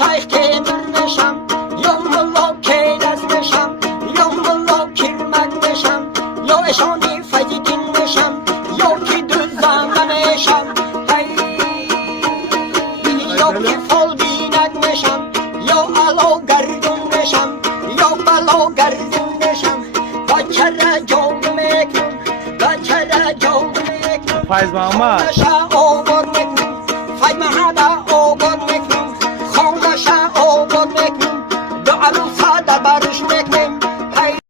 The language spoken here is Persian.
شیخ تیمور نشم یا ملا کیرز نشم یا ملا کرمک نشم یا اشانی فیدین نشم یا کی دوزانه نشم یا کی فال بینک نشم یا علو گردون نشم یا بلا گردون نشم بچره جوگ میکنم بچره جوگ میکنم فایز محمد